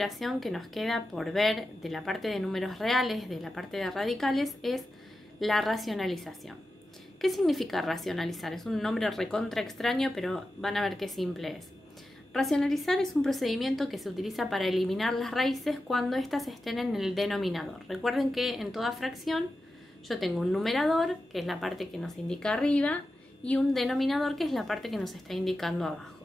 operación que nos queda por ver de la parte de números reales, de la parte de radicales, es la racionalización. ¿Qué significa racionalizar? Es un nombre recontra extraño, pero van a ver qué simple es. Racionalizar es un procedimiento que se utiliza para eliminar las raíces cuando éstas estén en el denominador. Recuerden que en toda fracción yo tengo un numerador, que es la parte que nos indica arriba, y un denominador, que es la parte que nos está indicando abajo.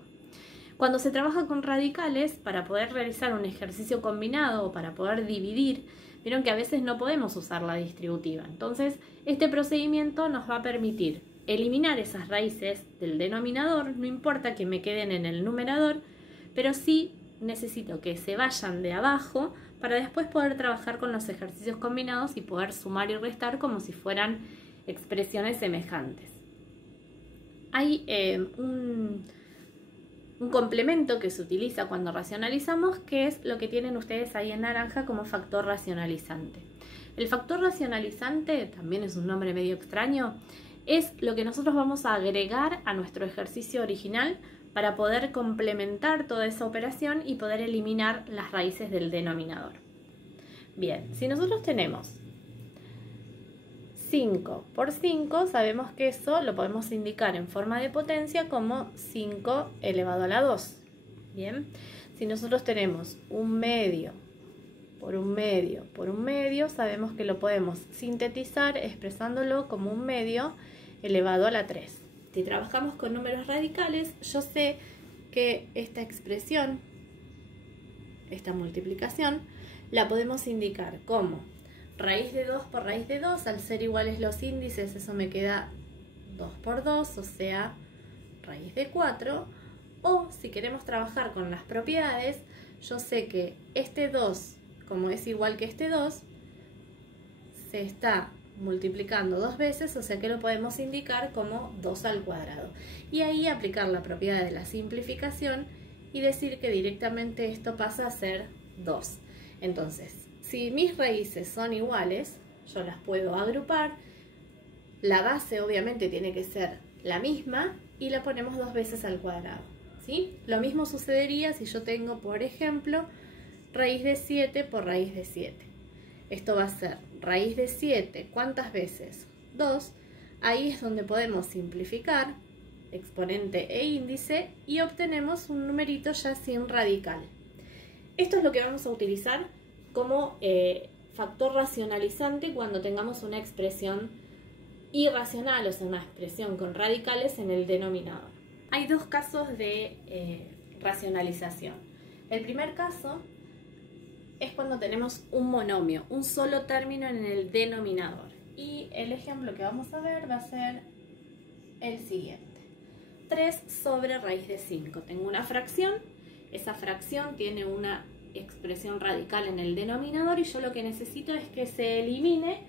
Cuando se trabaja con radicales, para poder realizar un ejercicio combinado o para poder dividir, vieron que a veces no podemos usar la distributiva. Entonces, este procedimiento nos va a permitir eliminar esas raíces del denominador, no importa que me queden en el numerador, pero sí necesito que se vayan de abajo para después poder trabajar con los ejercicios combinados y poder sumar y restar como si fueran expresiones semejantes. Hay un complemento que se utiliza cuando racionalizamos, que es lo que tienen ustedes ahí en naranja como factor racionalizante. El factor racionalizante, también es un nombre medio extraño, es lo que nosotros vamos a agregar a nuestro ejercicio original para poder complementar toda esa operación y poder eliminar las raíces del denominador. Bien, si nosotros tenemos 5 por 5, sabemos que eso lo podemos indicar en forma de potencia como 5 elevado a la 2. Bien, si nosotros tenemos un medio por un medio por un medio, sabemos que lo podemos sintetizar expresándolo como un medio elevado a la 3. Si trabajamos con números radicales, yo sé que esta expresión, esta multiplicación, la podemos indicar como raíz de 2 por raíz de 2, al ser iguales los índices, eso me queda 2 por 2, o sea, raíz de 4. O si queremos trabajar con las propiedades, yo sé que este 2, como es igual que este 2, se está multiplicando 2 veces, o sea que lo podemos indicar como 2 al cuadrado. Y ahí aplicar la propiedad de la simplificación y decir que directamente esto pasa a ser 2. Entonces, si mis raíces son iguales, yo las puedo agrupar. La base obviamente tiene que ser la misma y la ponemos 2 veces al cuadrado, ¿sí? Lo mismo sucedería si yo tengo, por ejemplo, raíz de 7 por raíz de 7. Esto va a ser raíz de 7, ¿cuántas veces? 2. Ahí es donde podemos simplificar exponente e índice y obtenemos un numerito ya sin radical. Esto es lo que vamos a utilizar como factor racionalizante cuando tengamos una expresión irracional, o sea, una expresión con radicales en el denominador. Hay dos casos de racionalización. El primer caso es cuando tenemos un monomio, un solo término en el denominador. Y el ejemplo que vamos a ver va a ser el siguiente. 3 sobre raíz de 5. Tengo una fracción, esa fracción tiene una expresión radical en el denominador y yo lo que necesito es que se elimine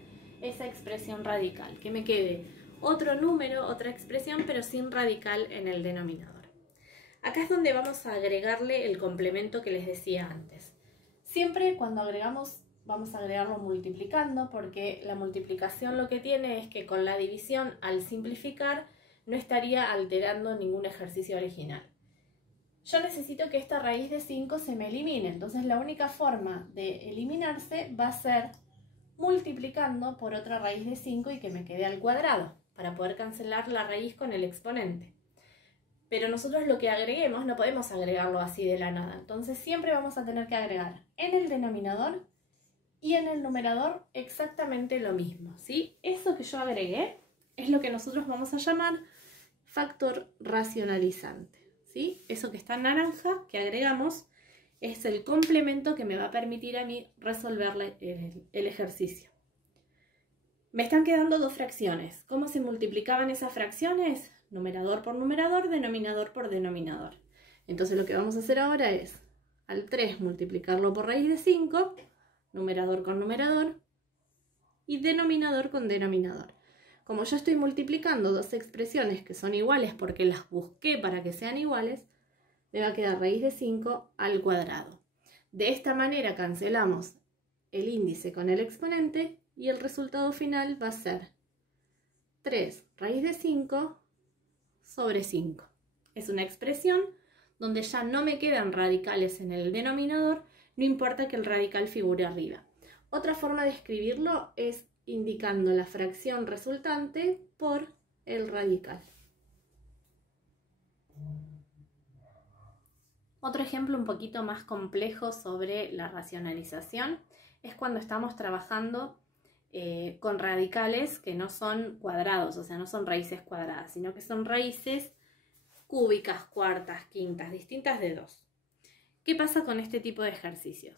esa expresión radical, que me quede otro número, otra expresión, pero sin radical en el denominador. Acá es donde vamos a agregarle el complemento que les decía antes. Siempre cuando agregamos, vamos a agregarlo multiplicando, porque la multiplicación lo que tiene es que con la división, al simplificar, no estaría alterando ningún ejercicio original. Yo necesito que esta raíz de 5 se me elimine, entonces la única forma de eliminarse va a ser multiplicando por otra raíz de 5 y que me quede al cuadrado, para poder cancelar la raíz con el exponente. Pero nosotros lo que agreguemos no podemos agregarlo así de la nada, entonces siempre vamos a tener que agregar en el denominador y en el numerador exactamente lo mismo, ¿sí? Eso que yo agregué es lo que nosotros vamos a llamar factor racionalizante, ¿sí? Eso que está en naranja, que agregamos, es el complemento que me va a permitir a mí resolver el ejercicio. Me están quedando dos fracciones. ¿Cómo se multiplicaban esas fracciones? Numerador por numerador, denominador por denominador. Entonces lo que vamos a hacer ahora es al 3 multiplicarlo por raíz de 5, numerador con numerador y denominador con denominador. Como yo estoy multiplicando dos expresiones que son iguales porque las busqué para que sean iguales, me va a quedar raíz de 5 al cuadrado. De esta manera cancelamos el índice con el exponente y el resultado final va a ser 3 raíz de 5 sobre 5. Es una expresión donde ya no me quedan radicales en el denominador, no importa que el radical figure arriba. Otra forma de escribirlo es indicando la fracción resultante por el radical. Otro ejemplo un poquito más complejo sobre la racionalización es cuando estamos trabajando con radicales que no son cuadrados, o sea, no son raíces cuadradas, sino que son raíces cúbicas, cuartas, quintas, distintas de 2. ¿Qué pasa con este tipo de ejercicios?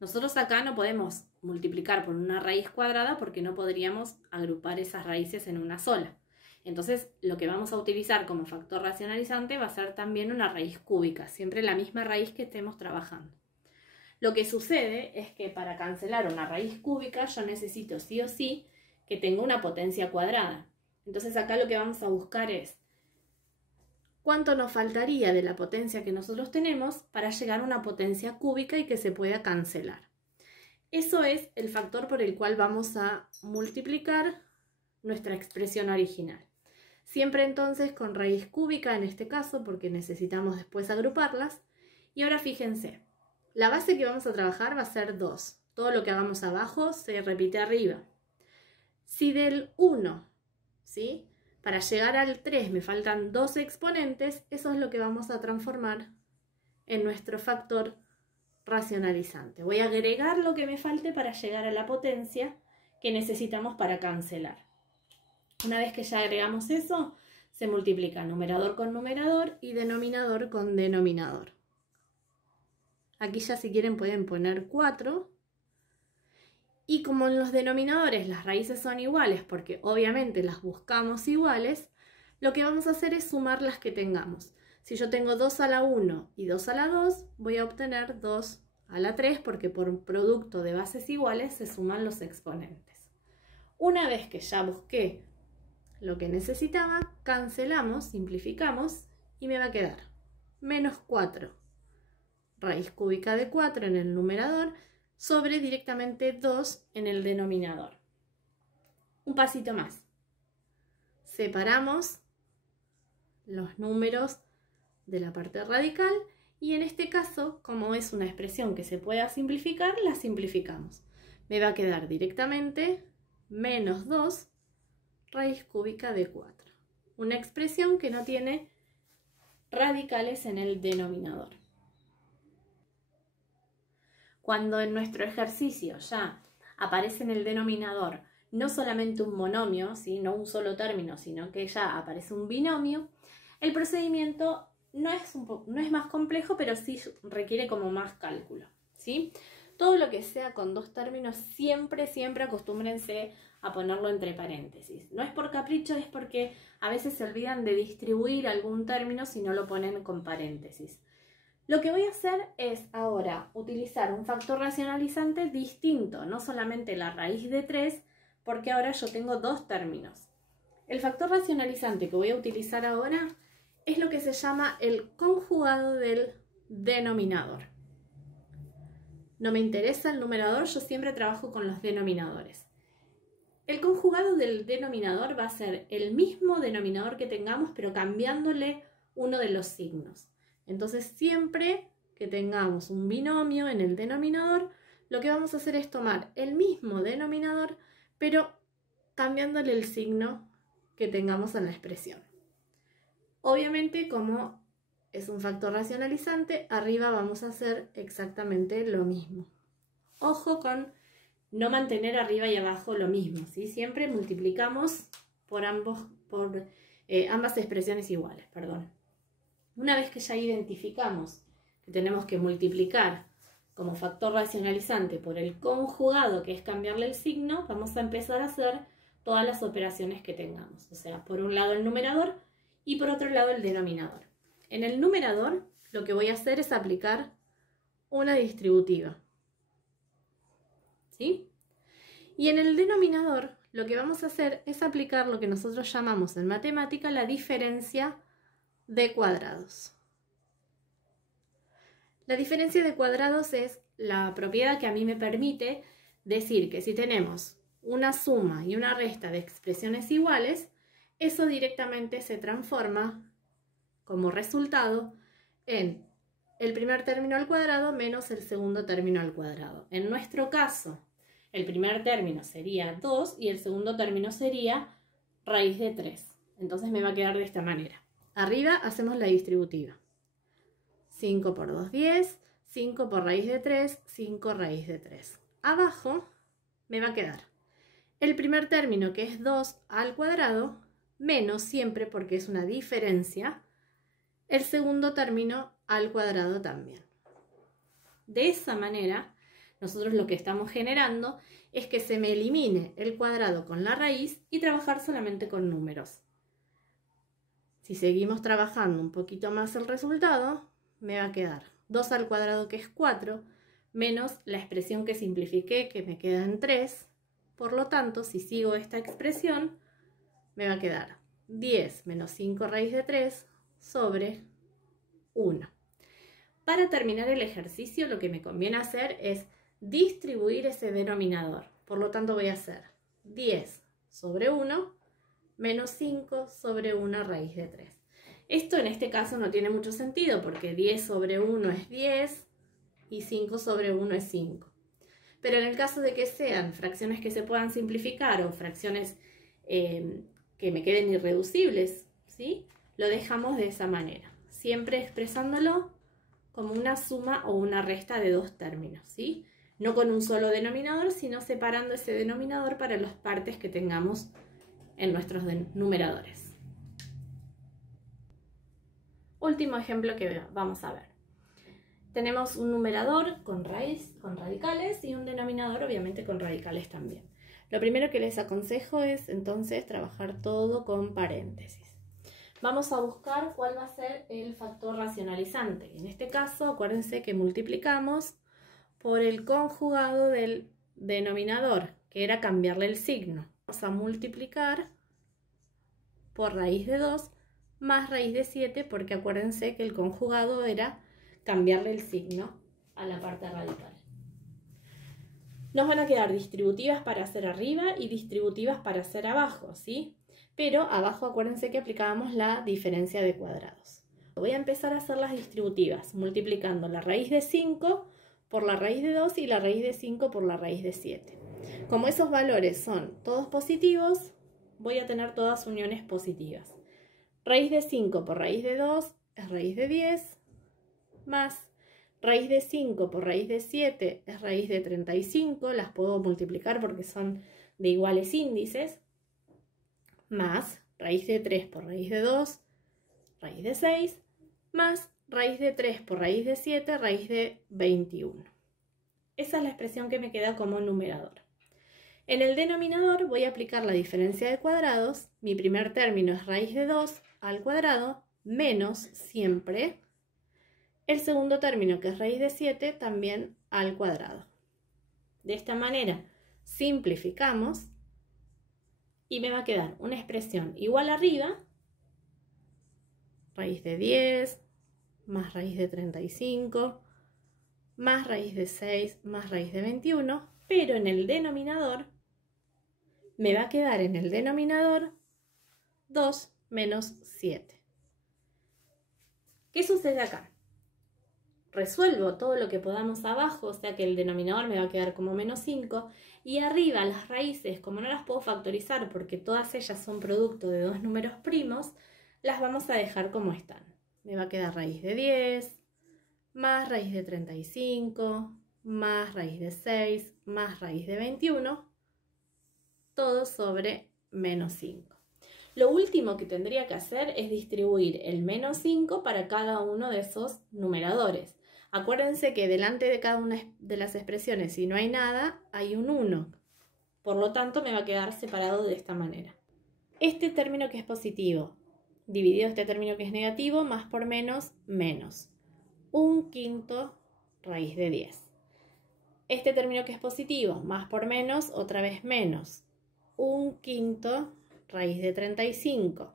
Nosotros acá no podemos multiplicar por una raíz cuadrada porque no podríamos agrupar esas raíces en una sola. Entonces, lo que vamos a utilizar como factor racionalizante va a ser también una raíz cúbica, siempre la misma raíz que estemos trabajando. Lo que sucede es que para cancelar una raíz cúbica yo necesito sí o sí que tenga una potencia cuadrada. Entonces acá lo que vamos a buscar es cuánto nos faltaría de la potencia que nosotros tenemos para llegar a una potencia cúbica y que se pueda cancelar. Eso es el factor por el cual vamos a multiplicar nuestra expresión original. Siempre entonces con raíz cúbica en este caso, porque necesitamos después agruparlas. Y ahora fíjense, la base que vamos a trabajar va a ser 2. Todo lo que hagamos abajo se repite arriba. Si del 1, ¿sí?, para llegar al 3 me faltan 2 exponentes, eso es lo que vamos a transformar en nuestro factor racionalizante. Voy a agregar lo que me falte para llegar a la potencia que necesitamos para cancelar. Una vez que ya agregamos eso, se multiplica numerador con numerador y denominador con denominador. Aquí ya si quieren pueden poner 4. Y como en los denominadores las raíces son iguales, porque obviamente las buscamos iguales, lo que vamos a hacer es sumar las que tengamos. Si yo tengo 2 a la 1 y 2 a la 2, voy a obtener 2 a la 3, porque por producto de bases iguales se suman los exponentes. Una vez que ya busqué lo que necesitaba, cancelamos, simplificamos y me va a quedar menos 4 raíz cúbica de 4 en el numerador sobre directamente 2 en el denominador. Un pasito más. Separamos los números de la parte radical y en este caso, como es una expresión que se pueda simplificar, la simplificamos. Me va a quedar directamente menos 2 raíz cúbica de 4. Una expresión que no tiene radicales en el denominador. Cuando en nuestro ejercicio ya aparece en el denominador no solamente un monomio, ¿sí?, no un solo término, sino que ya aparece un binomio, el procedimiento no es más complejo, pero sí requiere como más cálculo, ¿sí? Todo lo que sea con 2 términos, siempre acostúmbrense a ponerlo entre paréntesis. No es por capricho, es porque a veces se olvidan de distribuir algún término si no lo ponen con paréntesis. Lo que voy a hacer es ahora utilizar un factor racionalizante distinto, no solamente la raíz de 3, porque ahora yo tengo 2 términos. El factor racionalizante que voy a utilizar ahora es lo que se llama el conjugado del denominador. No me interesa el numerador, yo siempre trabajo con los denominadores. El conjugado del denominador va a ser el mismo denominador que tengamos, pero cambiándole uno de los signos. Entonces, siempre que tengamos un binomio en el denominador, lo que vamos a hacer es tomar el mismo denominador, pero cambiándole el signo que tengamos en la expresión. Obviamente, como es un factor racionalizante, arriba vamos a hacer exactamente lo mismo. Ojo con no mantener arriba y abajo lo mismo, ¿sí? Siempre multiplicamos por ambas expresiones iguales, perdón. Una vez que ya identificamos que tenemos que multiplicar como factor racionalizante por el conjugado, que es cambiarle el signo, vamos a empezar a hacer todas las operaciones que tengamos. O sea, por un lado el numerador y por otro lado el denominador. En el numerador lo que voy a hacer es aplicar una distributiva, ¿sí? Y en el denominador lo que vamos a hacer es aplicar lo que nosotros llamamos en matemática la diferencia de cuadrados. La diferencia de cuadrados es la propiedad que a mí me permite decir que si tenemos una suma y una resta de expresiones iguales, eso directamente se transforma como resultado en el primer término al cuadrado menos el segundo término al cuadrado. En nuestro caso, el primer término sería 2 y el segundo término sería raíz de 3. Entonces me va a quedar de esta manera. Arriba hacemos la distributiva. 5 por 2, 10. 5 por raíz de 3, 5 raíz de 3. Abajo me va a quedar el primer término, que es 2 al cuadrado, menos siempre, porque es una diferencia, el segundo término al cuadrado también. De esa manera, nosotros lo que estamos generando es que se me elimine el cuadrado con la raíz y trabajar solamente con números. Si seguimos trabajando un poquito más el resultado, me va a quedar 2 al cuadrado, que es 4, menos la expresión que simplifiqué, que me queda en 3. Por lo tanto, si sigo esta expresión, me va a quedar 10 menos 5 raíz de 3 sobre 1. Para terminar el ejercicio, lo que me conviene hacer es distribuir ese denominador. Por lo tanto, voy a hacer 10 sobre 1 menos 5 sobre 1 raíz de 3. Esto en este caso no tiene mucho sentido porque 10 sobre 1 es 10 y 5 sobre 1 es 5. Pero en el caso de que sean fracciones que se puedan simplificar o fracciones que me queden irreducibles, ¿sí? Lo dejamos de esa manera, siempre expresándolo como una suma o una resta de dos términos, ¿sí? No con un solo denominador, sino separando ese denominador para las partes que tengamos en nuestros numeradores. Último ejemplo que vamos a ver. Tenemos un numerador con radicales y un denominador obviamente con radicales también. Lo primero que les aconsejo es entonces trabajar todo con paréntesis. Vamos a buscar cuál va a ser el factor racionalizante. En este caso, acuérdense que multiplicamos por el conjugado del denominador, que era cambiarle el signo. Vamos a multiplicar por raíz de 2 más raíz de 7, porque acuérdense que el conjugado era cambiarle el signo a la parte radical. Nos van a quedar distributivas para hacer arriba y distributivas para hacer abajo, ¿sí? Pero abajo acuérdense que aplicábamos la diferencia de cuadrados. Voy a empezar a hacer las distributivas, multiplicando la raíz de 5 por la raíz de 2 y la raíz de 5 por la raíz de 7. Como esos valores son todos positivos, voy a tener todas uniones positivas. Raíz de 5 por raíz de 2 es raíz de 10, más raíz de 5 por raíz de 7 es raíz de 35, las puedo multiplicar porque son de iguales índices, más raíz de 3 por raíz de 2, raíz de 6, más raíz de 3 por raíz de 7, raíz de 21. Esa es la expresión que me queda como numerador. En el denominador voy a aplicar la diferencia de cuadrados. Mi primer término es raíz de 2 al cuadrado menos siempre el segundo término, que es raíz de 7, también al cuadrado. De esta manera simplificamos y me va a quedar una expresión igual arriba, raíz de 10 más raíz de 35 más raíz de 6 más raíz de 21, pero en el denominador me va a quedar en el denominador 2 menos 7. ¿Qué sucede acá? Resuelvo todo lo que podamos abajo, o sea que el denominador me va a quedar como menos 5, y arriba las raíces, como no las puedo factorizar porque todas ellas son producto de dos números primos, las vamos a dejar como están. Me va a quedar raíz de 10, más raíz de 35, más raíz de 6, más raíz de 21, todo sobre menos 5. Lo último que tendría que hacer es distribuir el menos 5 para cada uno de esos numeradores. Acuérdense que delante de cada una de las expresiones, si no hay nada, hay un 1. Por lo tanto, me va a quedar separado de esta manera. Este término que es positivo, dividido este término que es negativo, más por menos, menos. 1/5 raíz de 10. Este término que es positivo, más por menos, otra vez menos. 1/5 raíz de 35.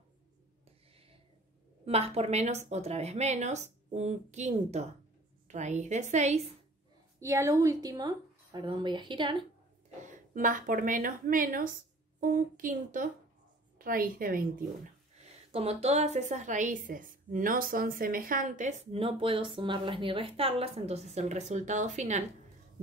Más por menos, otra vez menos. 1/5 raíz de 6. Y a lo último, perdón, voy a girar, más por menos, menos 1/5 raíz de 21. como todas esas raíces no son semejantes, no puedo sumarlas ni restarlas, entonces el resultado final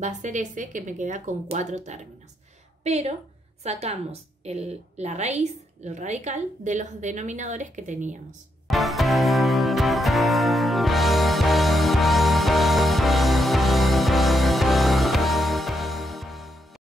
va a ser ese que me queda con 4 términos. Pero sacamos la raíz, el radical, de los denominadores que teníamos.